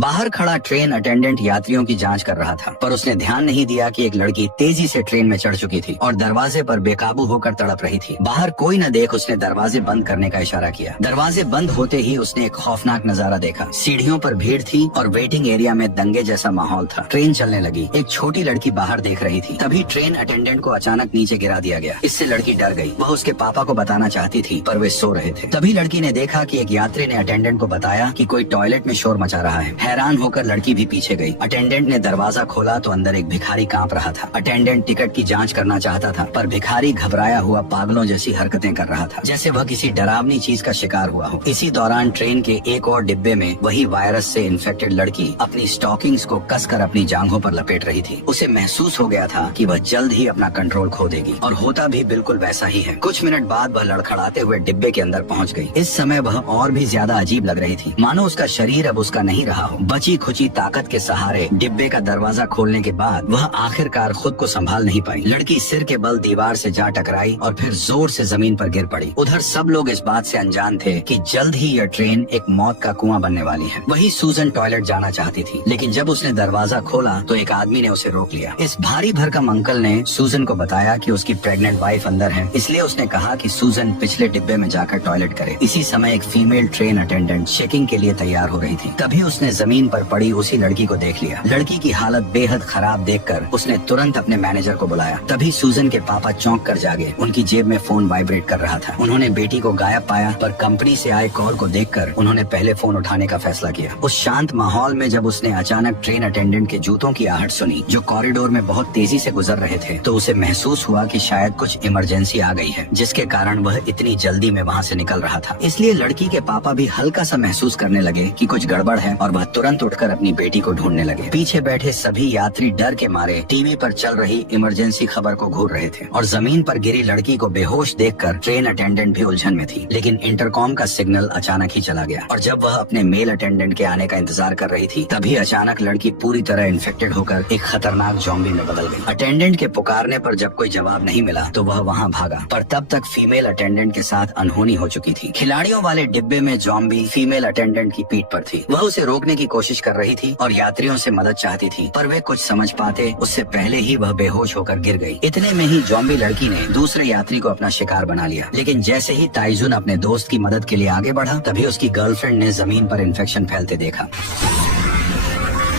बाहर खड़ा train attendant यात्रियों की जांच कर रहा था, पर उसने ध्यान नहीं दिया कि एक लड़की तेजी से ट्रेन में चढ़ चुकी थी और दरवाजे पर बेकाबू होकर तड़प रही थी। बाहर कोई न देख उसने दरवाजे बंद करने का इशारा किया। दरवाजे बंद होते ही उसने एक खौफनाक नजारा देखा। सीढ़ियों पर भीड़ थी और वेटिंग एरिया में दंगे जैसा माहौल था। ट्रेन चलने लगी। एक छोटी लड़की बाहर देख रही थी। तभी ट्रेन अटेंडेंट को अचानक नीचे गिरा दिया गया। इससे लड़की डर गई। वह उसके पापा को बताना चाहती थी, पर वे सो रहे थे। तभी लड़की ने देखा कि एक यात्री ने अटेंडेंट को बताया कि कोई टॉयलेट में शोर मचा रहा है। हैरान होकर लड़की भी पीछे गई। अटेंडेंट ने दरवाजा खोला तो अंदर एक भिखारी कांप रहा था। अटेंडेंट टिकट की जांच करना चाहता था, पर भिखारी घबराया हुआ पागलों जैसी हरकतें कर रहा था, जैसे वह किसी डरावनी चीज का शिकार हुआ हो। इसी दौरान ट्रेन के एक और डिब्बे में वही वायरस से इन्फेक्टेड लड़की अपनी स्टॉकिंग्स को कसकर अपनी जांघों पर लपेट रही थी। उसे महसूस हो गया था कि वह जल्द ही अपना कंट्रोल खो देगी, और होता भी बिल्कुल वैसा ही है। कुछ मिनट बाद वह लड़खड़ाते हुए डिब्बे के अंदर पहुंच गई। इस समय वह और भी ज्यादा अजीब लग रही थी, मानो उसका शरीर अब उसका नहीं रहा हो। बची खुची ताकत के सहारे डिब्बे का दरवाजा खोलने के बाद वह आखिरकार खुद को संभाल नहीं पाई। लड़की सिर के बल दीवार से जा टकराई और फिर जोर से जमीन पर गिर पड़ी। उधर सब लोग इस बात से अनजान थे कि जल्द ही यह ट्रेन एक मौत का कुआं बनने वाली है। वही सूजन टॉयलेट जाना चाहती थी, लेकिन जब उसने दरवाजा खोला तो एक आदमी ने उसे रोक लिया। इस भारी भरकम अंकल ने सूजन को बताया कि उसकी प्रेग्नेंट वाइफ अंदर है, इसलिए उसने कहा कि सूजन पिछले डिब्बे में जाकर टॉयलेट करे। इसी समय एक फीमेल ट्रेन अटेंडेंट चेकिंग के लिए तैयार हो रही थी। तभी उसने जमीन पर पड़ी उसी लड़की को देख लिया। लड़की की हालत बेहद खराब देखकर उसने तुरंत अपने मैनेजर को बुलाया। तभी सूजन के पापा चौंक कर जागे। उनकी जेब में फोन वाइब्रेट कर रहा था। उन्होंने बेटी को गायब पाया, पर कंपनी से आए कॉल को देखकर उन्होंने पहले फोन उठाने का फैसला किया। उस शांत माहौल में जब उसने अचानक ट्रेन अटेंडेंट के जूतों की आहट सुनी जो कॉरिडोर में बहुत तेजी से गुजर रहे थे, तो उसे महसूस हुआ कि शायद कुछ इमरजेंसी आ गई है, जिसके कारण वह इतनी जल्दी में वहाँ से निकल रहा था। इसलिए लड़की के पापा भी हल्का सा महसूस करने लगे कि कुछ गड़बड़ है, और वह तुरंत उठकर अपनी बेटी को ढूंढने लगे। पीछे बैठे सभी यात्री डर के मारे टीवी पर चल रही इमरजेंसी खबर को घूर रहे थे, और जमीन पर गिरी लड़की को बेहोश देखकर ट्रेन अटेंडेंट भी उलझन में थी। लेकिन इंटरकॉम का सिग्नल अचानक ही चला गया, और जब वह अपने मेल अटेंडेंट के आने का इंतजार कर रही थी, तभी अचानक लड़की पूरी तरह इन्फेक्टेड होकर एक खतरनाक ज़ॉम्बी में बदल गई। अटेंडेंट के पुकारने पर जब कोई जवाब नहीं मिला तो वह वहाँ भागा, पर तब तक फीमेल अटेंडेंट के साथ अनहोनी हो चुकी थी। खिलाड़ियों वाले डिब्बे में ज़ॉम्बी फीमेल अटेंडेंट की पीठ पर थी। वह उसे रोकने की कोशिश कर रही थी और यात्रियों से मदद चाहती थी, पर वे कुछ समझ पाते उससे पहले ही वह बेहोश होकर गिर गई। इतने में ही ज़ॉम्बी लड़की ने दूसरे यात्री को अपना शिकार बना लिया। लेकिन जैसे ही ताइजुन अपने दोस्त की मदद के लिए आगे बढ़ा, तभी उसकी गर्लफ्रेंड ने जमीन पर इन्फेक्शन फैलते देखा।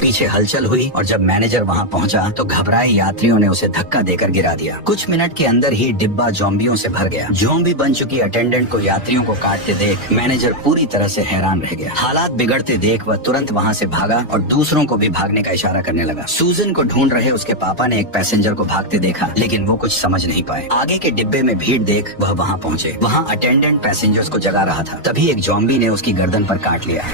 पीछे हलचल हुई, और जब मैनेजर वहां पहुंचा तो घबराए यात्रियों ने उसे धक्का देकर गिरा दिया। कुछ मिनट के अंदर ही डिब्बा ज़ॉम्बियों से भर गया। ज़ॉम्बी बन चुकी अटेंडेंट को यात्रियों को काटते देख मैनेजर पूरी तरह से हैरान रह गया। हालात बिगड़ते देख वह तुरंत वहां से भागा और दूसरों को भी भागने का इशारा करने लगा। सूजन को ढूंढ रहे उसके पापा ने एक पैसेंजर को भागते देखा, लेकिन वो कुछ समझ नहीं पाए। आगे के डिब्बे में भीड़ देख वह वहाँ पहुँचे। वहाँ अटेंडेंट पैसेंजर्स को जगा रहा था। तभी एक ज़ॉम्बी ने उसकी गर्दन पर काट लिया।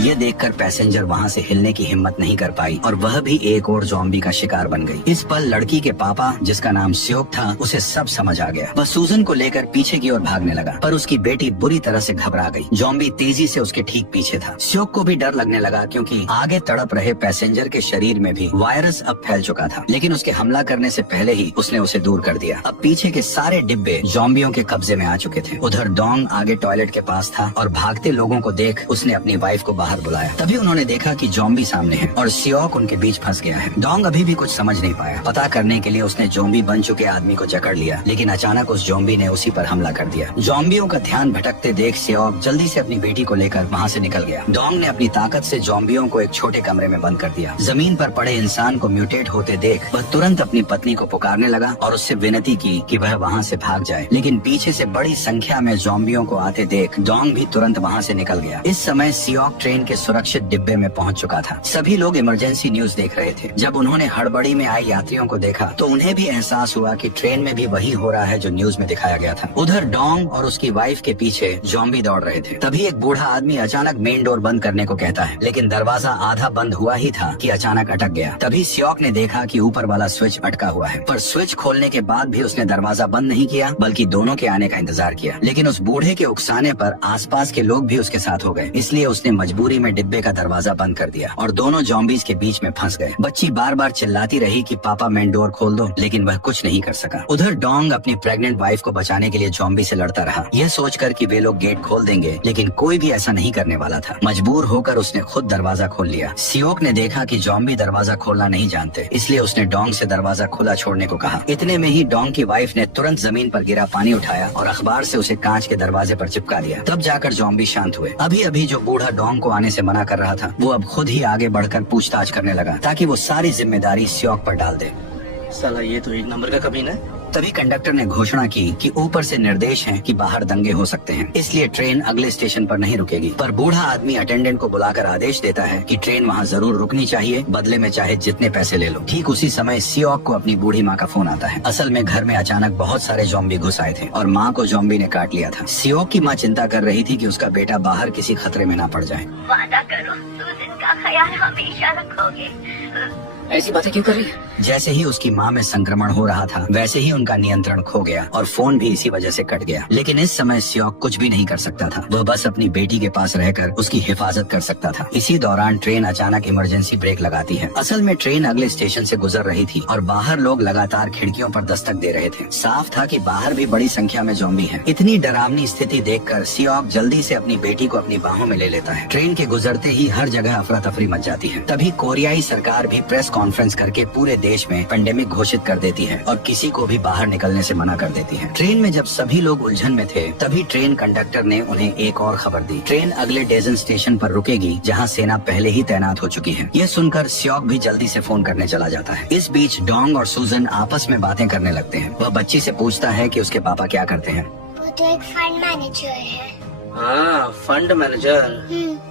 ये देखकर पैसेंजर वहाँ से हिलने की हिम्मत नहीं कर पाई, और वह भी एक और ज़ॉम्बी का शिकार बन गई। इस पल लड़की के पापा, जिसका नाम स्योक था, उसे सब समझ आ गया। वह सूजन को लेकर पीछे की ओर भागने लगा, पर उसकी बेटी बुरी तरह से घबरा गई। ज़ॉम्बी तेजी से उसके ठीक पीछे था। स्योक को भी डर लगने लगा, क्योंकि आगे तड़प रहे पैसेंजर के शरीर में भी वायरस अब फैल चुका था। लेकिन उसके हमला करने से पहले ही उसने उसे दूर कर दिया। अब पीछे के सारे डिब्बे ज़ॉम्बियों के कब्जे में आ चुके थे। उधर डोंग आगे टॉयलेट के पास था, और भागते लोगों को देख उसने अपनी वाइफ को बाहर बुलाया। तभी उन्होंने देखा कि ज़ॉम्बी सामने है और सियोक उनके बीच फंस गया है। डोंग अभी भी कुछ समझ नहीं पाया। पता करने के लिए उसने ज़ॉम्बी बन चुके आदमी को जकड़ लिया, लेकिन अचानक उस ज़ॉम्बी ने उसी पर हमला कर दिया। ज़ॉम्बियों का ध्यान भटकते देख सियोक जल्दी से अपनी बेटी को लेकर वहाँ से निकल गया। डोंग ने अपनी ताकत से ज़ॉम्बियों को एक छोटे कमरे में बंद कर दिया। जमीन पर पड़े इंसान को म्यूटेट होते देख वह तुरंत अपनी पत्नी को पुकारने लगा और उससे विनती की कि वह वहाँ से भाग जाए। लेकिन पीछे से बड़ी संख्या में ज़ॉम्बियों को आते देख डोंग भी तुरंत वहाँ से निकल गया। इस समय सियोक ट्रेन के सुरक्षित डिब्बे में पहुंच चुका था। सभी लोग इमरजेंसी न्यूज देख रहे थे। जब उन्होंने हड़बड़ी में आए यात्रियों को देखा तो उन्हें भी एहसास हुआ कि ट्रेन में भी वही हो रहा है जो न्यूज में दिखाया गया था। उधर डोंग और उसकी वाइफ के पीछे ज़ॉम्बी दौड़ रहे थे। तभी एक बूढ़ा आदमी अचानक मेन डोर बंद करने को कहता है, लेकिन दरवाजा आधा बंद हुआ ही था कि अचानक अटक गया। तभी सियोक ने देखा कि ऊपर वाला स्विच अटका हुआ है, पर स्विच खोलने के बाद भी उसने दरवाजा बंद नहीं किया, बल्कि दोनों के आने का इंतजार किया। लेकिन उस बूढ़े के उकसाने पर आसपास के लोग भी उसके साथ हो गए, इसलिए उसने मजबूरी मजबूरी में डिब्बे का दरवाजा बंद कर दिया और दोनों जॉम्बीज के बीच में फंस गए। बच्ची बार बार चिल्लाती रही कि पापा मेन डोर खोल दो, लेकिन वह कुछ नहीं कर सका। उधर डोंग अपनी प्रेग्नेंट वाइफ को बचाने के लिए जॉम्बी से लड़ता रहा, यह सोचकर कि वे लोग गेट खोल देंगे, लेकिन कोई भी ऐसा नहीं करने वाला था। मजबूर होकर उसने खुद दरवाजा खोल लिया। सियोक ने देखा कि जॉम्बी दरवाजा खोलना नहीं जानते, इसलिए उसने डोंग से दरवाजा खुला छोड़ने को कहा। इतने में ही डोंग की वाइफ ने तुरंत जमीन पर गिरा पानी उठाया और अखबार से उसे कांच के दरवाजे पर चिपका दिया। तब जाकर जॉम्बी शांत हुए। अभी अभी जो बूढ़ा डोंग को आने से मना कर रहा था, वो अब खुद ही आगे बढ़कर पूछताछ करने लगा ताकि वो सारी जिम्मेदारी सियोक पर डाल दे। साला ये तो एक नंबर का कमीना है। तभी कंडक्टर ने घोषणा की कि ऊपर से निर्देश हैं कि बाहर दंगे हो सकते हैं, इसलिए ट्रेन अगले स्टेशन पर नहीं रुकेगी। पर बूढ़ा आदमी अटेंडेंट को बुलाकर आदेश देता है कि ट्रेन वहाँ जरूर रुकनी चाहिए, बदले में चाहे जितने पैसे ले लो। ठीक उसी समय सियोक को अपनी बूढ़ी माँ का फोन आता है। असल में घर में अचानक बहुत सारे जॉम्बी घुस आए थे और माँ को जॉम्बी ने काट लिया था। सियोक की माँ चिंता कर रही थी कि उसका बेटा बाहर किसी खतरे में ना पड़ जाए। वादा करो सूजन का ख्याल हमेशा रखोगे। ऐसी बातें क्यों कर रही है? जैसे ही उसकी माँ में संक्रमण हो रहा था, वैसे ही उनका नियंत्रण खो गया और फोन भी इसी वजह से कट गया। लेकिन इस समय सियोक कुछ भी नहीं कर सकता था, वह बस अपनी बेटी के पास रहकर उसकी हिफाजत कर सकता था। इसी दौरान ट्रेन अचानक इमरजेंसी ब्रेक लगाती है। असल में ट्रेन अगले स्टेशन से गुजर रही थी और बाहर लोग लगातार खिड़कियों पर दस्तक दे रहे थे। साफ था कि बाहर भी बड़ी संख्या में जॉम्बी हैं। इतनी डरावनी स्थिति देखकर सियोक जल्दी से अपनी बेटी को अपनी बाहों में ले लेता है। ट्रेन के गुजरते ही हर जगह अफरा तफरी मच जाती है। तभी कोरियाई सरकार भी प्रेस कॉन्फ्रेंस करके पूरे देश में पेंडेमिक घोषित कर देती है और किसी को भी बाहर निकलने से मना कर देती है। ट्रेन में जब सभी लोग उलझन में थे, तभी ट्रेन कंडक्टर ने उन्हें एक और खबर दी। ट्रेन अगले डेजन स्टेशन पर रुकेगी, जहां सेना पहले ही तैनात हो चुकी है। यह सुनकर सियोक भी जल्दी से फोन करने चला जाता है। इस बीच डोंग और सूजन आपस में बातें करने लगते हैं। वह बच्ची से पूछता है कि उसके पापा क्या करते हैं। वो तो एक फंड मैनेजर है। हाँ, फंड मैनेजर।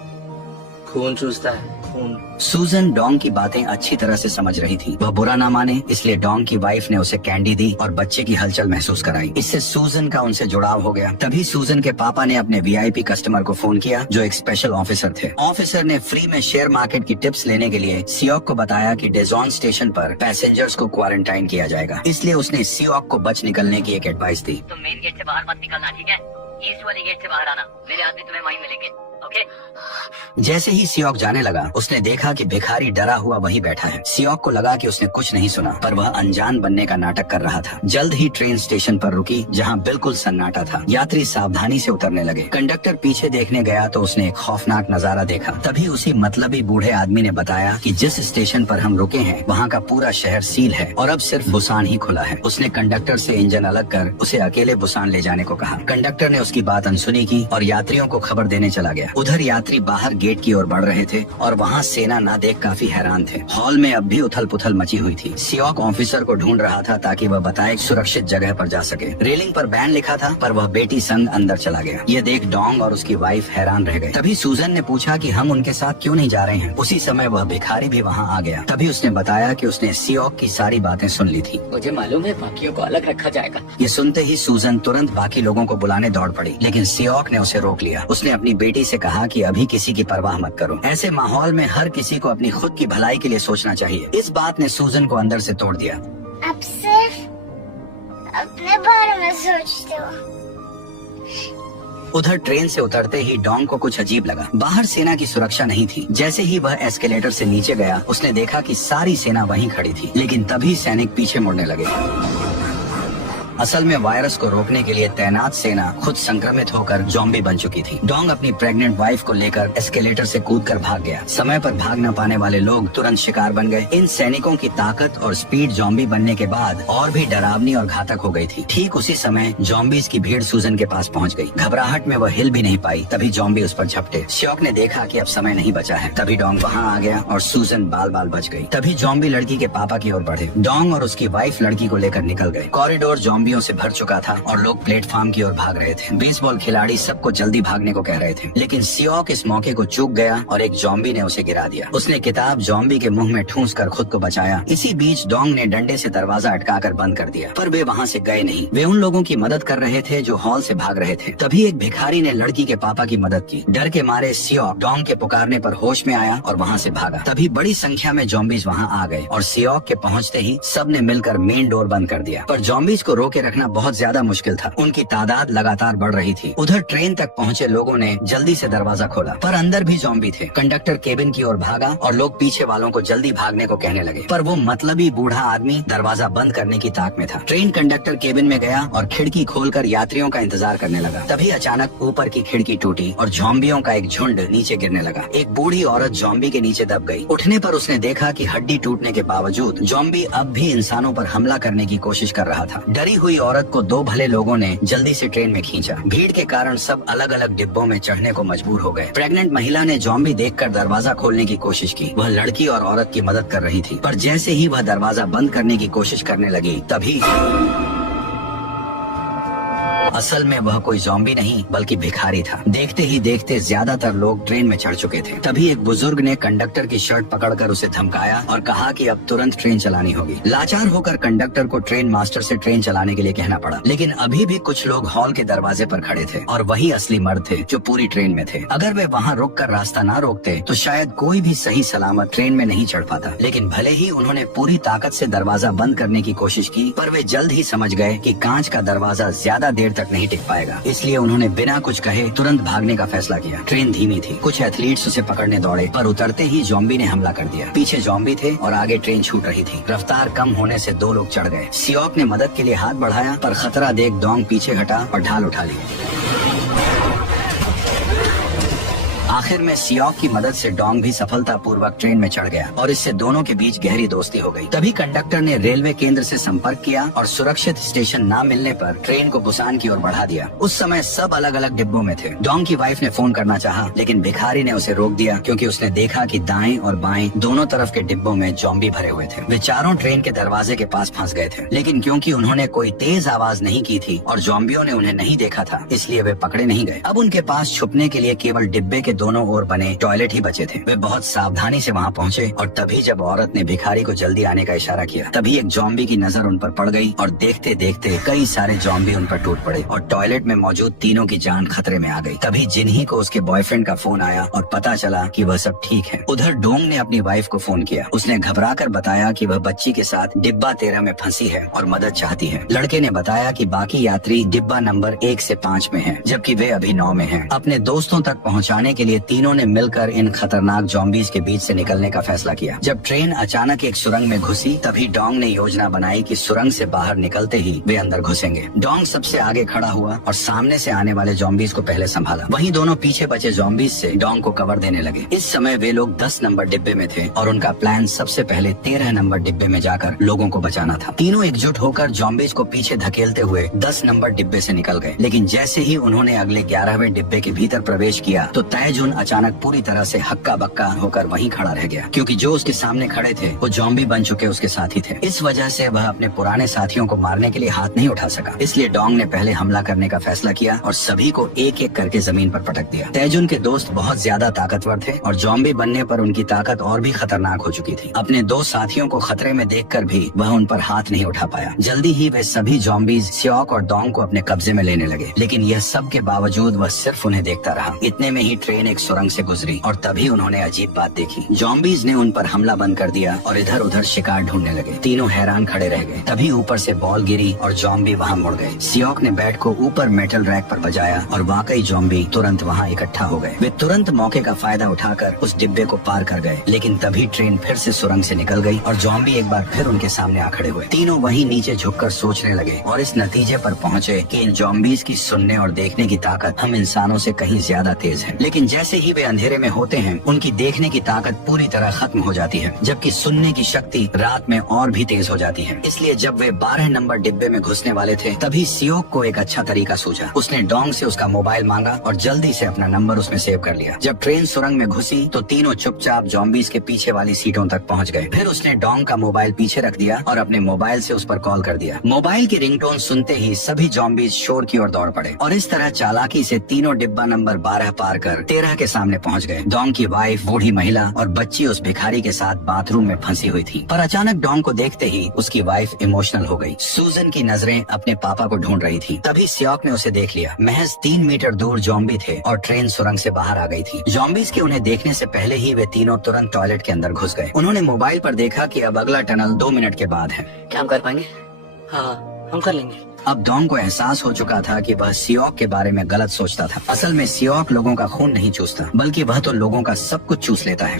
खून चूसता है, खून। सूजन डोंग की बातें अच्छी तरह से समझ रही थी। वह बुरा ना माने, इसलिए डोंग की वाइफ ने उसे कैंडी दी और बच्चे की हलचल महसूस कराई। इससे सूजन का उनसे जुड़ाव हो गया। तभी सूजन के पापा ने अपने वीआईपी कस्टमर को फोन किया, जो एक स्पेशल ऑफिसर थे। ऑफिसर ने फ्री में शेयर मार्केट की टिप्स लेने के लिए सियोक को बताया कि डेजोन स्टेशन पर पैसेंजर्स को क्वारंटाइन किया जाएगा। इसलिए उसने सियोक को बच निकलने की एक एडवाइस दी। तुम मेन गेट से बाहर मत निकलना, ठीक है? ईस्ट वाले गेट से बाहर आना, मेरे आदमी तुम्हें वहीं मिलेंगे। ओके? जैसे ही सियोक जाने लगा, उसने देखा कि भिखारी डरा हुआ वहीं बैठा है। सियोक को लगा कि उसने कुछ नहीं सुना, पर वह अनजान बनने का नाटक कर रहा था। जल्द ही ट्रेन स्टेशन पर रुकी, जहां बिल्कुल सन्नाटा था। यात्री सावधानी से उतरने लगे। कंडक्टर पीछे देखने गया तो उसने एक खौफनाक नजारा देखा। तभी उसी मतलबी बूढ़े आदमी ने बताया कि जिस स्टेशन पर हम रुके हैं, वहाँ का पूरा शहर सील है और अब सिर्फ बुसान ही खुला है। उसने कंडक्टर से इंजन अलग कर उसे अकेले बुसान ले जाने को कहा। कंडक्टर ने उसकी बात अनसुनी की और यात्रियों को खबर देने चला गया। उधर यात्री बाहर गेट की ओर बढ़ रहे थे और वहाँ सेना ना देख काफी हैरान थे। हॉल में अब भी उथल पुथल मची हुई थी। सियोक ऑफिसर को ढूंढ रहा था ताकि वह बताए सुरक्षित जगह पर जा सके। रेलिंग पर बैन लिखा था, पर वह बेटी संग अंदर चला गया। ये देख डोंग और उसकी वाइफ हैरान रह गए। तभी सूजन ने पूछा कि हम उनके साथ क्यों नहीं जा रहे हैं। उसी समय वह भिखारी भी वहाँ आ गया। तभी उसने बताया कि उसने सियोक की सारी बातें सुन ली थी। मुझे मालूम है बाकियों को अलग रखा जाएगा। ये सुनते ही सूजन तुरंत बाकी लोगों को बुलाने दौड़ पड़ी, लेकिन सियोक ने उसे रोक लिया। उसने अपनी बेटी से कहा कि अभी किसी की परवाह मत करो। ऐसे माहौल में हर किसी को अपनी खुद की भलाई के लिए सोचना चाहिए। इस बात ने सूजन को अंदर से तोड़ दिया। अब सिर्फ अपने बारे में सोचते हो। उधर ट्रेन से उतरते ही डोंग को कुछ अजीब लगा। बाहर सेना की सुरक्षा नहीं थी। जैसे ही वह एस्केलेटर से नीचे गया, उसने देखा कि सारी सेना वहीं खड़ी थी। लेकिन तभी सैनिक पीछे मुड़ने लगे। असल में वायरस को रोकने के लिए तैनात सेना खुद संक्रमित होकर जॉम्बी बन चुकी थी। डोंग अपनी प्रेग्नेंट वाइफ को लेकर एस्केलेटर से कूदकर भाग गया। समय पर भाग न पाने वाले लोग तुरंत शिकार बन गए। इन सैनिकों की ताकत और स्पीड जॉम्बी बनने के बाद और भी डरावनी और घातक हो गई थी। ठीक उसी समय जॉम्बीज की भीड़ सूजन के पास पहुंच गई। घबराहट में वह हिल भी नहीं पाई। तभी जॉम्बी उस पर झपटे। सियोक ने देखा कि अब समय नहीं बचा है। तभी डोंग वहाँ आ गया और सूजन बाल बाल बच गई। तभी जॉम्बी लड़की के पापा की ओर बढ़े। डोंग और उसकी वाइफ लड़की को लेकर निकल गए। कॉरिडोर जॉम्बियों से भर चुका था और लोग प्लेटफॉर्म की ओर भाग रहे थे। बेसबॉल खिलाड़ी सबको जल्दी भागने को कह रहे थे, लेकिन सियोक इस मौके को चूक गया और एक जॉम्बी ने उसे गिरा दिया। उसने किताब जॉम्बी के मुंह में ठूंस कर खुद को बचाया। इसी बीच डोंग ने डंडे से दरवाजा अटकाकर बंद कर दिया, पर वे वहाँ से गए नहीं। वे उन लोगों की मदद कर रहे थे जो हॉल से भाग रहे थे। तभी एक भिखारी ने लड़की के पापा की मदद की। डर के मारे सियोक डोंग के पुकारने पर होश में आया और वहाँ से भागा। तभी बड़ी संख्या में जॉम्बीज वहाँ आ गए और सियोक के पहुँचते ही सबने मिलकर मेन डोर बंद कर दिया। पर जॉम्बीज को रोके के रखना बहुत ज्यादा मुश्किल था। उनकी तादाद लगातार बढ़ रही थी। उधर ट्रेन तक पहुंचे लोगों ने जल्दी से दरवाजा खोला, पर अंदर भी ज़ॉम्बी थे। कंडक्टर केबिन की ओर भागा और लोग पीछे वालों को जल्दी भागने को कहने लगे, पर वो मतलबी बूढ़ा आदमी दरवाजा बंद करने की ताक में था। ट्रेन कंडक्टर केबिन में गया और खिड़की खोलकर यात्रियों का इंतजार करने लगा। तभी अचानक ऊपर की खिड़की टूटी और ज़ॉम्बियों का एक झुंड नीचे गिरने लगा। एक बूढ़ी औरत ज़ॉम्बी के नीचे दब गई। उठने पर उसने देखा कि हड्डी टूटने के बावजूद ज़ॉम्बी अब भी इंसानों पर हमला करने की कोशिश कर रहा था। डरी हुई औरत को दो भले लोगों ने जल्दी से ट्रेन में खींचा। भीड़ के कारण सब अलग अलग डिब्बों में चढ़ने को मजबूर हो गए। प्रेग्नेंट महिला ने ज़ॉम्बी देखकर दरवाजा खोलने की कोशिश की। वह लड़की और औरत की मदद कर रही थी, पर जैसे ही वह दरवाजा बंद करने की कोशिश करने लगी तभी असल में वह कोई ज़ॉम्बी नहीं बल्कि भिखारी था। देखते ही देखते ज्यादातर लोग ट्रेन में चढ़ चुके थे। तभी एक बुजुर्ग ने कंडक्टर की शर्ट पकड़कर उसे धमकाया और कहा कि अब तुरंत ट्रेन चलानी होगी। लाचार होकर कंडक्टर को ट्रेन मास्टर से ट्रेन चलाने के लिए कहना पड़ा, लेकिन अभी भी कुछ लोग हॉल के दरवाजे पर खड़े थे और वही असली मर्द थे जो पूरी ट्रेन में थे। अगर वे वहाँ रुक कर रास्ता न रोकते तो शायद कोई भी सही सलामत ट्रेन में नहीं चढ़ पाता। लेकिन भले ही उन्होंने पूरी ताकत से दरवाजा बंद करने की कोशिश की, पर वे जल्द ही समझ गए कि कांच का दरवाजा ज्यादा देर तक नहीं टिक पाएगा। इसलिए उन्होंने बिना कुछ कहे तुरंत भागने का फैसला किया। ट्रेन धीमी थी। कुछ एथलीट्स उसे पकड़ने दौड़े, पर उतरते ही ज़ॉम्बी ने हमला कर दिया। पीछे ज़ॉम्बी थे और आगे ट्रेन छूट रही थी। रफ्तार कम होने से दो लोग चढ़ गए। सियोक ने मदद के लिए हाथ बढ़ाया, पर खतरा देख डोंग पीछे हटा और ढाल उठा ली। आखिर में सियोक की मदद से डोंग भी सफलतापूर्वक ट्रेन में चढ़ गया और इससे दोनों के बीच गहरी दोस्ती हो गई। तभी कंडक्टर ने रेलवे केंद्र से संपर्क किया और सुरक्षित स्टेशन न मिलने पर ट्रेन को बुसान की ओर बढ़ा दिया। उस समय सब अलग अलग डिब्बों में थे। डोंग की वाइफ ने फोन करना चाहा, लेकिन भिखारी ने उसे रोक दिया क्योंकि उसने देखा कि दाएं और बाएं दोनों तरफ के डिब्बों में ज़ॉम्बी भरे हुए थे। वे चारों ट्रेन के दरवाजे के पास फंस गए थे, लेकिन क्योंकि उन्होंने कोई तेज आवाज नहीं की थी और ज़ॉम्बियों ने उन्हें नहीं देखा था, इसलिए वे पकड़े नहीं गए। अब उनके पास छुपने के लिए केवल डिब्बे के दोनों ओर बने टॉयलेट ही बचे थे। वे बहुत सावधानी से वहाँ पहुँचे और तभी जब औरत ने भिखारी को जल्दी आने का इशारा किया, तभी एक ज़ॉम्बी की नजर उन पर पड़ गई और देखते देखते कई सारे ज़ॉम्बी उन पर टूट पड़े और टॉयलेट में मौजूद तीनों की जान खतरे में आ गई। तभी जिन्ही को उसके बॉयफ्रेंड का फोन आया और पता चला कि वह सब ठीक है। उधर डोंग ने अपनी वाइफ को फोन किया। उसने घबराकर बताया कि वह बच्ची के साथ डिब्बा 13 में फंसी है और मदद चाहती है। लड़के ने बताया कि बाकी यात्री डिब्बा नंबर 1 से 5 में हैं, जबकि वे अभी 9 में हैं। अपने दोस्तों तक पहुँचाने के लिए तीनों ने मिलकर इन खतरनाक ज़ॉम्बीज के बीच से निकलने का फैसला किया। जब ट्रेन अचानक एक सुरंग में घुसी, तभी डोंग ने योजना बनाई कि सुरंग से बाहर निकलते ही वे अंदर घुसेंगे। डोंग सबसे आगे खड़ा हुआ और सामने से आने वाले ज़ॉम्बीज को पहले संभाला। वहीं दोनों पीछे बचे ज़ॉम्बीज से डोंग को कवर देने लगे। इस समय वे लोग 10 नंबर डिब्बे में थे और उनका प्लान सबसे पहले 13 नंबर डिब्बे में जाकर लोगों को बचाना था। तीनों एकजुट होकर ज़ॉम्बीज को पीछे धकेलते हुए 10 नंबर डिब्बे से निकल गए। लेकिन जैसे ही उन्होंने अगले 11वें डिब्बे के भीतर प्रवेश किया तो तैजुन अचानक पूरी तरह से हक्का बक्का होकर वहीं खड़ा रह गया, क्योंकि जो उसके सामने खड़े थे वो ज़ॉम्बी बन चुके उसके साथी थे। इस वजह से वह अपने पुराने साथियों को मारने के लिए हाथ नहीं उठा सका। इसलिए डोंग ने पहले हमला करने का फैसला किया और सभी को एक एक करके जमीन पर पटक दिया। तैजुन के दोस्त बहुत ज्यादा ताकतवर थे और ज़ॉम्बी बनने पर उनकी ताकत और भी खतरनाक हो चुकी थी। अपने दो साथियों को खतरे में देखकर भी वह उन पर हाथ नहीं उठा पाया। जल्दी ही वे सभी ज़ॉम्बीज सियोक और डोंग को अपने कब्जे में लेने लगे, लेकिन यह सब के बावजूद वह सिर्फ उन्हें देखता रहा। इतने में ही ट्रेन एक सुरंग से गुजरी और तभी उन्होंने अजीब बात देखी। ज़ॉम्बीज ने उन पर हमला बंद कर दिया और इधर उधर शिकार ढूंढने लगे। तीनों हैरान खड़े रह गए। तभी ऊपर से बॉल गिरी और ज़ॉम्बी वहाँ मुड़ गए। सियोक ने बैट को ऊपर मेटल रैक पर बजाया और वाकई ज़ॉम्बी तुरंत वहाँ इकट्ठा हो गए। वे तुरंत मौके का फायदा उठाकर उस डिब्बे को पार कर गए, लेकिन तभी ट्रेन फिर से सुरंग से निकल गई और ज़ॉम्बी एक बार फिर उनके सामने आ खड़े हुए। तीनों वहीं नीचे झुककर सोचने लगे और इस नतीजे पर पहुँचे कि इन ज़ॉम्बीज की सुनने और देखने की ताकत हम इंसानों से कहीं ज्यादा तेज है। लेकिन जैसे ही वे अंधेरे में होते हैं उनकी देखने की ताकत पूरी तरह खत्म हो जाती है, जबकि सुनने की शक्ति रात में और भी तेज हो जाती है। इसलिए जब वे 12 नंबर डिब्बे में घुसने वाले थे तभी सियोक को एक अच्छा तरीका सूझा। उसने डोंग से उसका मोबाइल मांगा और जल्दी से अपना नंबर उसमें सेव कर लिया। जब ट्रेन सुरंग में घुसी तो तीनों चुपचाप ज़ॉम्बीज के पीछे वाली सीटों तक पहुंच गए। फिर उसने डोंग का मोबाइल पीछे रख दिया और अपने मोबाइल से उस पर कॉल कर दिया। मोबाइल की रिंगटोन सुनते ही सभी ज़ॉम्बीज शोर की ओर दौड़ पड़े और इस तरह चालाकी से तीनों डिब्बा नंबर 12 पार कर 13 के सामने पहुंच गए। डोंग की वाइफ, बूढ़ी महिला और बच्ची उस भिखारी के साथ बाथरूम में फंसी हुई थी। पर अचानक डोंग को देखते ही उसकी वाइफ इमोशनल हो गई। सूजन की नजरें अपने पापा को ढूंढ रही थी। तभी सियोक ने उसे देख लिया। महज 3 मीटर दूर ज़ॉम्बी थे और ट्रेन सुरंग से बाहर आ गई थी। ज़ॉम्बीज के उन्हें देखने से पहले ही वे तीनों तुरंत टॉयलेट के अंदर घुस गए। उन्होंने मोबाइल पर देखा कि अब अगला टनल 2 मिनट के बाद है। क्या हम कर पाएंगे? हाँ, हम कर लेंगे। अब डोंग को एहसास हो चुका था कि वह सियोक के बारे में गलत सोचता था। असल में सियोक लोगों का खून नहीं चूसता, बल्कि वह तो लोगों का सब कुछ चूस लेता है।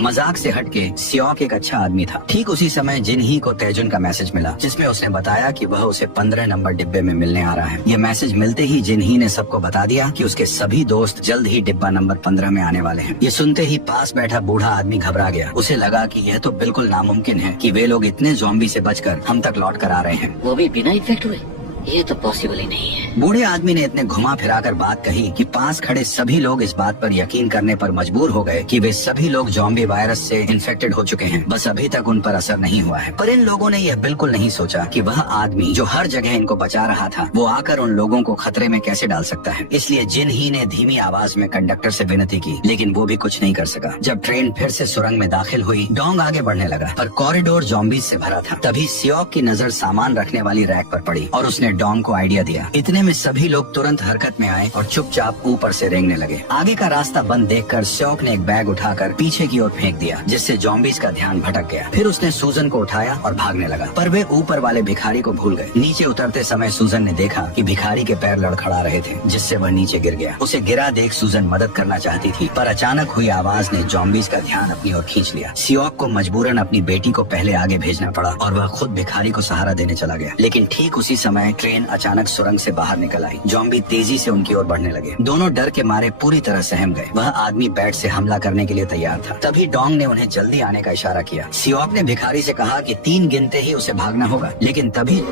मजाक से हटके सियोक एक अच्छा आदमी था। ठीक उसी समय जिनही को तैजुन का मैसेज मिला, जिसमें उसने बताया कि वह उसे 15 नंबर डिब्बे में मिलने आ रहा है। ये मैसेज मिलते ही जिनही ने सबको बता दिया कि उसके सभी दोस्त जल्द ही डिब्बा नंबर 15 में आने वाले हैं। ये सुनते ही पास बैठा बूढ़ा आदमी घबरा गया। उसे लगा कि यह तो बिल्कुल नामुमकिन है कि वे लोग इतने ज़ॉम्बी से बचकर हम तक लौट कर आ रहे हैं। वो भी बिना इन्फेक्ट हुए, ये तो पॉसिबल ही नहीं है। बूढ़े आदमी ने इतने घुमा फिराकर बात कही कि पास खड़े सभी लोग इस बात पर यकीन करने पर मजबूर हो गए कि वे सभी लोग ज़ॉम्बी वायरस से इन्फेक्टेड हो चुके हैं, बस अभी तक उन पर असर नहीं हुआ है। पर इन लोगों ने यह बिल्कुल नहीं सोचा कि वह आदमी जो हर जगह इनको बचा रहा था, वो आकर उन लोगों को खतरे में कैसे डाल सकता है। इसलिए जिनही ने धीमी आवाज में कंडक्टर से विनती की, लेकिन वो भी कुछ नहीं कर सका। जब ट्रेन फिर से सुरंग में दाखिल हुई, डोंग आगे बढ़ने लगा, पर कॉरिडोर ज़ॉम्बीज से भरा था। तभी सियोक की नजर सामान रखने वाली रैक पर पड़ी और उसने डोंग को आइडिया दिया। इतने में सभी लोग तुरंत हरकत में आए और चुपचाप ऊपर से रेंगने लगे। आगे का रास्ता बंद देखकर सियोक ने एक बैग उठाकर पीछे की ओर फेंक दिया, जिससे ज़ॉम्बीज का ध्यान भटक गया। फिर उसने सूजन को उठाया और भागने लगा, पर वे ऊपर वाले भिखारी को भूल गए। नीचे उतरते समय सूजन ने देखा कि भिखारी के पैर लड़खड़ा रहे थे, जिससे वह नीचे गिर गया। उसे गिरा देख सूजन मदद करना चाहती थी, पर अचानक हुई आवाज ने ज़ॉम्बीज का ध्यान अपनी ओर खींच लिया। सियोक को मजबूरन अपनी बेटी को पहले आगे भेजना पड़ा और वह खुद भिखारी को सहारा देने चला गया। लेकिन ठीक उसी समय ट्रेन अचानक सुरंग से बाहर निकल आई। ज़ॉम्बी तेजी से उनकी ओर बढ़ने लगे। दोनों डर के मारे पूरी तरह सहम गए। वह आदमी बेड से हमला करने के लिए तैयार था। तभी डोंग ने उन्हें जल्दी आने का इशारा किया। सियोक ने भिखारी से कहा कि 3 गिनते ही उसे भागना होगा, लेकिन तभी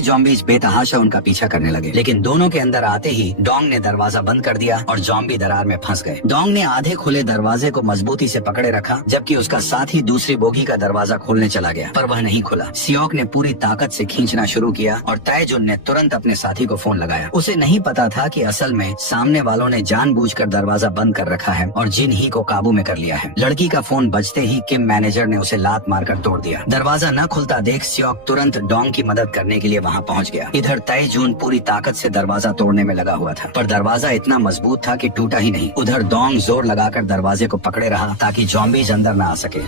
ज़ॉम्बीज बेतहाशा उनका पीछा करने लगे। लेकिन दोनों के अंदर आते ही डोंग ने दरवाजा बंद कर दिया और ज़ॉम्बी दरार में फंस गए। डोंग ने आधे खुले दरवाजे को मजबूती से पकड़े रखा, जबकि उसका साथी दूसरी बोगी का दरवाजा खोलने चला गया, पर वह नहीं खुला। सियोक ने पूरी ताकत से खींचना शुरू किया और तैजुन ने तुरंत अपने साथी को फोन लगाया। उसे नहीं पता था कि असल में सामने वालों ने जानबूझकर दरवाजा बंद कर रखा है और जिनही को काबू में कर लिया है। लड़की का फोन बजते ही किम मैनेजर ने उसे लात मारकर तोड़ दिया। दरवाजा न खुलता देख सियोक तुरंत डोंग की मदद करने के लिए वहाँ पहुँच गया। इधर तैजुन पूरी ताकत से दरवाजा तोड़ने में लगा हुआ था, पर दरवाजा इतना मजबूत था कि टूटा ही नहीं। उधर डोंग जोर लगाकर दरवाजे को पकड़े रहा ताकि ज़ॉम्बीज अंदर न आ सके।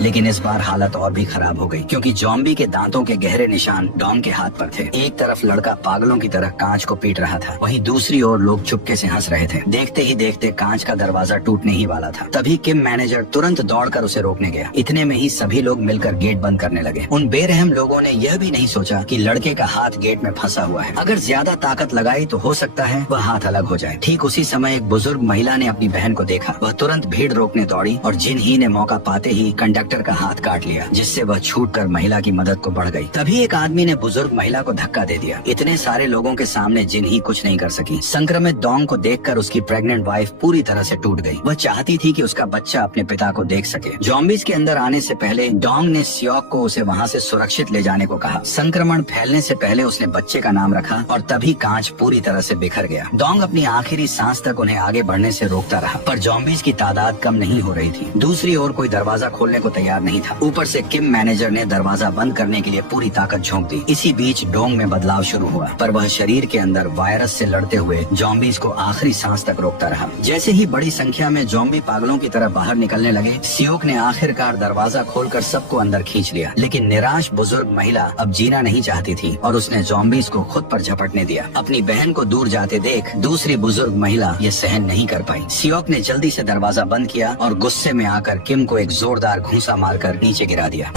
लेकिन इस बार हालत और भी खराब हो गई, क्योंकि ज़ॉम्बी के दांतों के गहरे निशान डोंग के हाथ पर थे। एक तरफ लड़का पागलों की तरह कांच को पीट रहा था, वहीं दूसरी ओर लोग चुपके से हंस रहे थे। देखते ही देखते कांच का दरवाजा टूटने ही वाला था। तभी किम मैनेजर तुरंत दौड़कर उसे रोकने गया। इतने में ही सभी लोग मिलकर गेट बंद करने लगे। उन बेरहम लोगों ने यह भी नहीं सोचा कि लड़के का हाथ गेट में फंसा हुआ है। अगर ज्यादा ताकत लगाई तो हो सकता है वह हाथ अलग हो जाए। ठीक उसी समय एक बुजुर्ग महिला ने अपनी बहन को देखा। वह तुरंत भीड़ रोकने दौड़ी और जिनही ने मौका पाते ही कंडक्टर का हाथ काट लिया, जिससे वह छूटकर महिला की मदद को बढ़ गई। तभी एक आदमी ने बुजुर्ग महिला को धक्का दे दिया। इतने सारे लोगों के सामने जिनही कुछ नहीं कर सकी। संक्रमित डोंग को देखकर उसकी प्रेग्नेंट वाइफ पूरी तरह से टूट गई। वह चाहती थी कि उसका बच्चा अपने पिता को देख सके। ज़ॉम्बीज के अंदर आने से पहले डोंग ने सियोक को उसे वहाँ से सुरक्षित ले जाने को कहा। संक्रमण फैलने से पहले उसने बच्चे का नाम रखा और तभी कांच पूरी तरह से बिखर गया। डोंग अपनी आखिरी सांस तक उन्हें आगे बढ़ने से रोकता रहा, पर ज़ॉम्बीज की तादाद कम नहीं हो रही थी। दूसरी ओर कोई दरवाजा खोलने को तैयार नहीं था। ऊपर से किम मैनेजर ने दरवाजा बंद करने के लिए पूरी ताकत झोंक दी। इसी बीच डोंग में बदलाव शुरू हुआ, पर वह शरीर के अंदर वायरस से लड़ते हुए ज़ॉम्बीज को आखिरी सांस तक रोकता रहा। जैसे ही बड़ी संख्या में ज़ॉम्बी पागलों की तरह बाहर निकलने लगे, सियोक ने आखिरकार दरवाजा खोलकर सबको अंदर खींच लिया। लेकिन निराश बुजुर्ग महिला अब जीना नहीं चाहती थी और उसने ज़ॉम्बीज को खुद पर झपटने दिया। अपनी बहन को दूर जाते देख दूसरी बुजुर्ग महिला ये सहन नहीं कर पाई। सियोक ने जल्दी से दरवाजा बंद किया और गुस्से में आकर किम को एक जोरदार घूंसा मारकर नीचे गिरा दिया।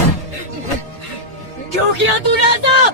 क्यों किया तूने ऐसा?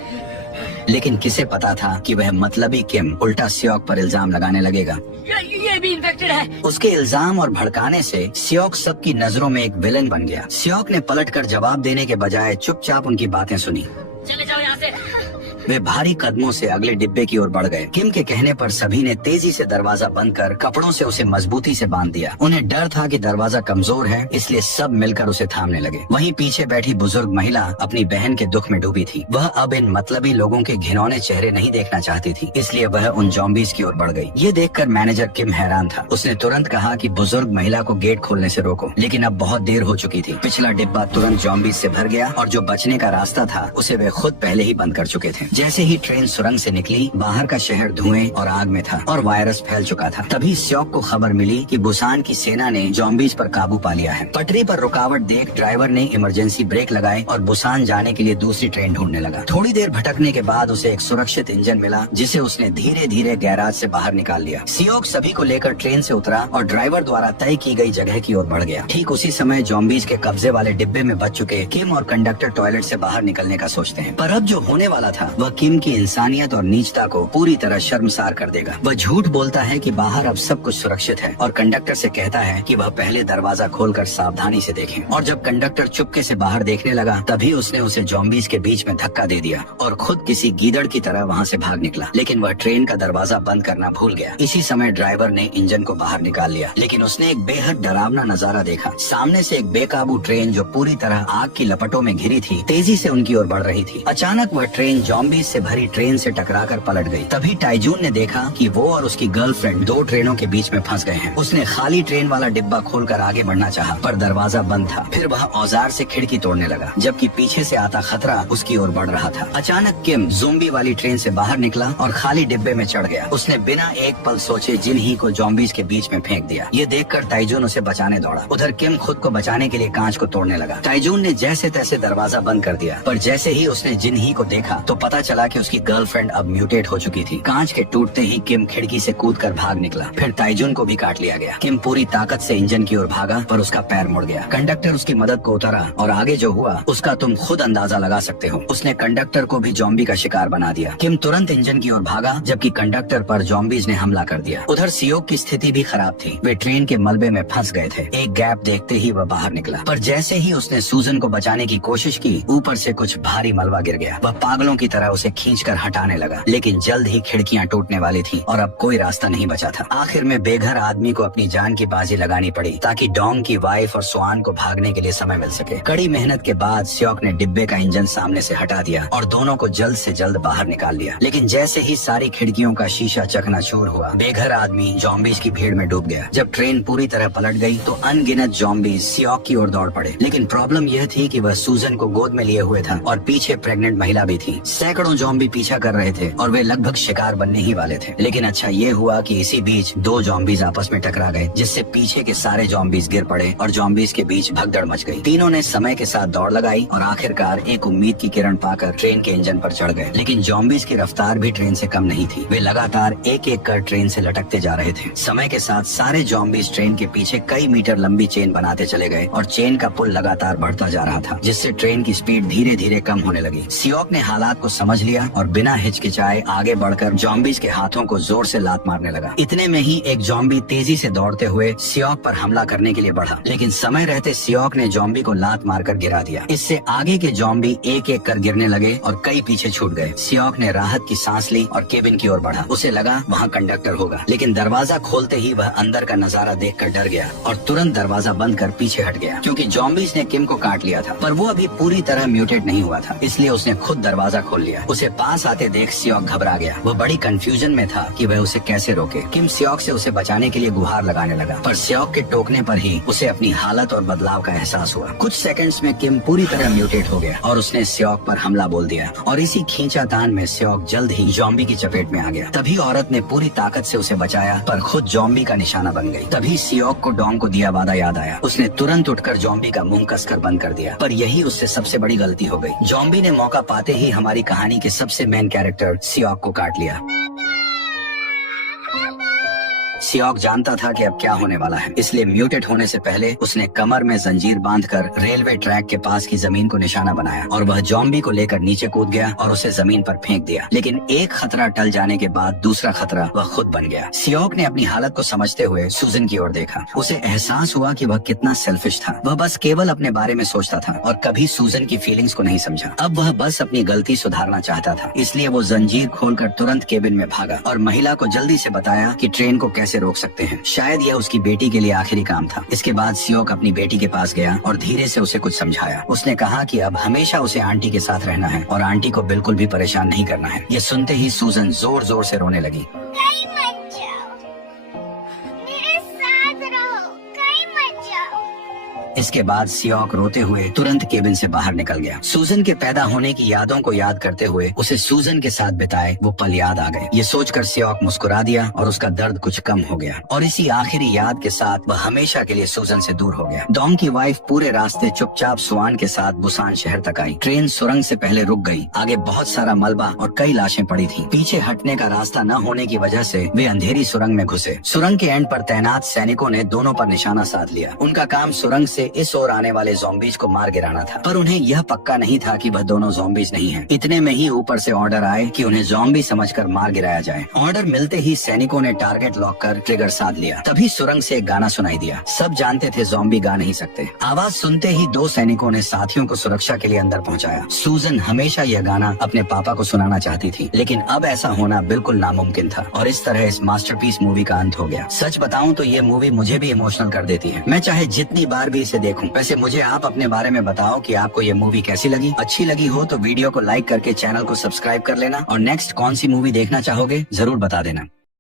लेकिन किसे पता था कि वह मतलबी किम उल्टा सियोक पर इल्जाम लगाने लगेगा। ये भी इन्फेक्टेड है। उसके इल्जाम और भड़काने से सियोक सबकी नजरों में एक विलन बन गया। सियोक ने पलटकर जवाब देने के बजाय चुपचाप उनकी बातें सुनी। चले जाओ यहाँ से। वे भारी कदमों से अगले डिब्बे की ओर बढ़ गए। किम के कहने पर सभी ने तेजी से दरवाजा बंद कर कपड़ों से उसे मजबूती से बांध दिया। उन्हें डर था कि दरवाजा कमजोर है, इसलिए सब मिलकर उसे थामने लगे। वहीं पीछे बैठी बुजुर्ग महिला अपनी बहन के दुख में डूबी थी। वह अब इन मतलबी लोगों के घिनौने चेहरे नहीं देखना चाहती थी, इसलिए वह उन ज़ॉम्बीज की ओर बढ़ गई। ये देखकर मैनेजर किम हैरान था। उसने तुरंत कहा कि बुजुर्ग महिला को गेट खोलने से रोको, लेकिन अब बहुत देर हो चुकी थी। पिछला डिब्बा तुरंत ज़ॉम्बीज से भर गया और जो बचने का रास्ता था उसे वे खुद पहले ही बंद कर चुके थे। जैसे ही ट्रेन सुरंग से निकली, बाहर का शहर धुएं और आग में था और वायरस फैल चुका था। तभी स्योक को खबर मिली कि बुसान की सेना ने ज़ॉम्बीज पर काबू पा लिया है। पटरी पर रुकावट देख ड्राइवर ने इमरजेंसी ब्रेक लगाए और बुसान जाने के लिए दूसरी ट्रेन ढूंढने लगा। थोड़ी देर भटकने के बाद उसे एक सुरक्षित इंजन मिला, जिसे उसने धीरे धीरे गैराज से बाहर निकाल लिया। सियोक सभी को लेकर ट्रेन से उतरा और ड्राइवर द्वारा तय की गई जगह की ओर बढ़ गया। ठीक उसी समय ज़ॉम्बीज के कब्जे वाले डिब्बे में बच चुके किम और कंडक्टर टॉयलेट से बाहर निकलने का सोचते हैं, पर अब जो होने वाला था वह किम की इंसानियत और नीचता को पूरी तरह शर्मसार कर देगा। वह झूठ बोलता है कि बाहर अब सब कुछ सुरक्षित है और कंडक्टर से कहता है कि वह पहले दरवाजा खोलकर सावधानी से देखें। और जब कंडक्टर चुपके से बाहर देखने लगा, तभी उसने उसे ज़ॉम्बीज के बीच में धक्का दे दिया और खुद किसी गीदड़ की तरह वहाँ से भाग निकला। लेकिन वह ट्रेन का दरवाजा बंद करना भूल गया। इसी समय ड्राइवर ने इंजन को बाहर निकाल लिया, लेकिन उसने एक बेहद डरावना नजारा देखा। सामने से एक बेकाबू ट्रेन जो पूरी तरह आग की लपटों में घिरी थी, तेजी से उनकी ओर बढ़ रही थी। अचानक वह ट्रेन ज़ॉम्बीज से भरी ट्रेन से टकराकर पलट गई। तभी टाइजून ने देखा कि वो और उसकी गर्लफ्रेंड दो ट्रेनों के बीच में फंस गए हैं। उसने खाली ट्रेन वाला डिब्बा खोलकर आगे बढ़ना चाहा, पर दरवाजा बंद था। फिर वह औजार से खिड़की तोड़ने लगा, जबकि पीछे से आता खतरा उसकी ओर बढ़ रहा था। अचानक किम ज़ॉम्बी वाली ट्रेन से बाहर निकला और खाली डिब्बे में चढ़ गया। उसने बिना एक पल सोचे जिन ही को ज़ॉम्बीज के बीच में फेंक दिया। ये देखकर टाइजून उसे बचाने दौड़ा। उधर किम खुद को बचाने के लिए कांच को तोड़ने लगा। टाइजून ने जैसे तैसे दरवाजा बंद कर दिया, पर जैसे ही उसने जिन ही को देखा तो पता चला कि उसकी गर्लफ्रेंड अब म्यूटेट हो चुकी थी। कांच के टूटते ही किम खिड़की से कूदकर भाग निकला। फिर टाइजून को भी काट लिया गया। किम पूरी ताकत से इंजन की ओर भागा, पर उसका पैर मुड़ गया। कंडक्टर उसकी मदद को उतरा और आगे जो हुआ उसका तुम खुद अंदाजा लगा सकते हो। उसने कंडक्टर को भी ज़ॉम्बी का शिकार बना दिया। किम तुरंत इंजन की ओर भागा, जबकि कंडक्टर पर ज़ॉम्बीज ने हमला कर दिया। उधर सियोक की स्थिति भी खराब थी। वे ट्रेन के मलबे में फंस गए थे। एक गैप देखते ही वह बाहर निकला, पर जैसे ही उसने सूजन को बचाने की कोशिश की, ऊपर से कुछ भारी मलबा गिर गया। वह पागलों की तरह उसे खींचकर हटाने लगा, लेकिन जल्द ही खिड़कियां टूटने वाली थी और अब कोई रास्ता नहीं बचा था। आखिर में बेघर आदमी को अपनी जान की बाजी लगानी पड़ी, ताकि डोंग की वाइफ और स्वान को भागने के लिए समय मिल सके। कड़ी मेहनत के बाद सियोक ने डिब्बे का इंजन सामने से हटा दिया और दोनों को जल्द से जल्द बाहर निकाल लिया। लेकिन जैसे ही सारी खिड़कियों का शीशा चकनाचूर हुआ, बेघर आदमी ज़ॉम्बीज की भीड़ में डूब गया। जब ट्रेन पूरी तरह पलट गई तो अनगिनत ज़ॉम्बीज सियोक की ओर दौड़ पड़े। लेकिन प्रॉब्लम यह थी कि वह सूजन को गोद में लिए हुए था और पीछे प्रेग्नेंट महिला भी थी। सैकड़ों ज़ॉम्बी पीछा कर रहे थे और वे लगभग शिकार बनने ही वाले थे। लेकिन अच्छा ये हुआ कि इसी बीच दो ज़ॉम्बीज आपस में टकरा गए, जिससे पीछे के सारे ज़ॉम्बीज गिर पड़े और ज़ॉम्बीज के बीच भगदड़ मच गई। तीनों ने समय के साथ दौड़ लगाई और आखिरकार एक उम्मीद की किरण पाकर ट्रेन के इंजन पर चढ़ गए। लेकिन ज़ॉम्बीज की रफ्तार भी ट्रेन से कम नहीं थी। वे लगातार एक एक कर ट्रेन से लटकते जा रहे थे। समय के साथ सारे ज़ॉम्बीज ट्रेन के पीछे कई मीटर लंबी चेन बनाते चले गए और चेन का पुल लगातार बढ़ता जा रहा था, जिससे ट्रेन की स्पीड धीरे धीरे कम होने लगी। सियोक ने हालात को समझ लिया और बिना हिचकिचाए आगे बढ़कर ज़ॉम्बीज के हाथों को जोर से लात मारने लगा। इतने में ही एक ज़ॉम्बी तेजी से दौड़ते हुए सियोक पर हमला करने के लिए बढ़ा, लेकिन समय रहते सियोक ने ज़ॉम्बी को लात मारकर गिरा दिया। इससे आगे के ज़ॉम्बी एक एक कर गिरने लगे और कई पीछे छूट गए। सियोक ने राहत की सांस ली और केबिन की ओर बढ़ा। उसे लगा वहाँ कंडक्टर होगा, लेकिन दरवाजा खोलते ही वह अंदर का नजारा देखकर डर गया और तुरंत दरवाजा बंद कर पीछे हट गया, क्योंकि ज़ॉम्बीज ने किम को काट लिया था, पर वो अभी पूरी तरह म्यूटेट नहीं हुआ था। इसलिए उसने खुद दरवाजा खोल लिया। उसे पास आते देख सियोक घबरा गया। वो बड़ी कंफ्यूजन में था कि वह उसे कैसे रोके। किम सियोक से उसे बचाने के लिए गुहार लगाने लगा, पर सियोक के टोकने पर ही उसे अपनी हालत और बदलाव का एहसास हुआ। कुछ सेकंड्स में किम पूरी तरह म्यूटेट हो गया और उसने सियोक पर हमला बोल दिया और इसी खींचातान में सियोक जल्द ही ज़ॉम्बी की चपेट में आ गया। तभी औरत ने पूरी ताकत से उसे बचाया, पर खुद ज़ॉम्बी का निशाना बन गई। तभी सियोक को डोंग को दिया वादा याद आया। उसने तुरंत उठकर ज़ॉम्बी का मुंह कसकर बंद कर दिया, पर यही उससे सबसे बड़ी गलती हो गई। ज़ॉम्बी ने मौका पाते ही हमारी कहानी के सबसे मेन कैरेक्टर सियोक को काट लिया। सियोक जानता था कि अब क्या होने वाला है, इसलिए म्यूटेट होने से पहले उसने कमर में जंजीर बांधकर रेलवे ट्रैक के पास की जमीन को निशाना बनाया और वह ज़ॉम्बी को लेकर नीचे कूद गया और उसे जमीन पर फेंक दिया। लेकिन एक खतरा टल जाने के बाद दूसरा खतरा वह खुद बन गया। सियोक ने अपनी हालत को समझते हुए सूजन की ओर देखा। उसे एहसास हुआ कि वह कितना सेल्फिश था। वह बस केवल अपने बारे में सोचता था और कभी सूजन की फीलिंग्स को नहीं समझा। अब वह बस अपनी गलती सुधारना चाहता था, इसलिए वो जंजीर खोलकर तुरंत केबिन में भागा और महिला को जल्दी से बताया कि ट्रेन को कैसे रोक सकते हैं। शायद यह उसकी बेटी के लिए आखिरी काम था। इसके बाद सियोक अपनी बेटी के पास गया और धीरे से उसे कुछ समझाया। उसने कहा कि अब हमेशा उसे आंटी के साथ रहना है और आंटी को बिल्कुल भी परेशान नहीं करना है। ये सुनते ही सूजन जोर जोर से रोने लगी। कहीं मत जाओ, मेरे साथ रहो, कहीं मत जाओ। इसके बाद सियोक रोते हुए तुरंत केबिन से बाहर निकल गया। सूजन के पैदा होने की यादों को याद करते हुए उसे सूजन के साथ बिताए वो पल याद आ गए। ये सोचकर सियोक मुस्कुरा दिया और उसका दर्द कुछ कम हो गया और इसी आखिरी याद के साथ वह हमेशा के लिए सूजन से दूर हो गया। डॉम की वाइफ पूरे रास्ते चुपचाप स्वान के साथ बुसान शहर तक आई। ट्रेन सुरंग से पहले रुक गई। आगे बहुत सारा मलबा और कई लाशें पड़ी थी। पीछे हटने का रास्ता न होने की वजह से वे अंधेरी सुरंग में घुसे। सुरंग के एंड पर तैनात सैनिकों ने दोनों पर निशाना साध लिया। उनका काम सुरंग से इस ओर आने वाले ज़ॉम्बीज को मार गिराना था, पर उन्हें यह पक्का नहीं था कि वह दोनों ज़ॉम्बीज नहीं हैं। इतने में ही ऊपर से ऑर्डर आए कि उन्हें ज़ॉम्बी समझकर मार गिराया जाए। ऑर्डर मिलते ही सैनिकों ने टारगेट लॉक कर ट्रिगर साध लिया। तभी सुरंग से एक गाना सुनाई दिया। सब जानते थे ज़ॉम्बी गा नहीं सकते। आवाज सुनते ही दो सैनिकों ने साथियों को सुरक्षा के लिए अंदर पहुंचाया। सूजन हमेशा यह गाना अपने पापा को सुनाना चाहती थी, लेकिन अब ऐसा होना बिल्कुल नामुमकिन था और इस तरह इस मास्टरपीस मूवी का अंत हो गया। सच बताऊं तो ये मूवी मुझे भी इमोशनल कर देती है। मैं चाहे जितनी बार भी इसे देखूं। वैसे मुझे आप अपने बारे में बताओ कि आपको ये मूवी कैसी लगी। अच्छी लगी हो तो वीडियो को लाइक करके चैनल को सब्सक्राइब कर लेना और नेक्स्ट कौन सी मूवी देखना चाहोगे जरूर बता देना।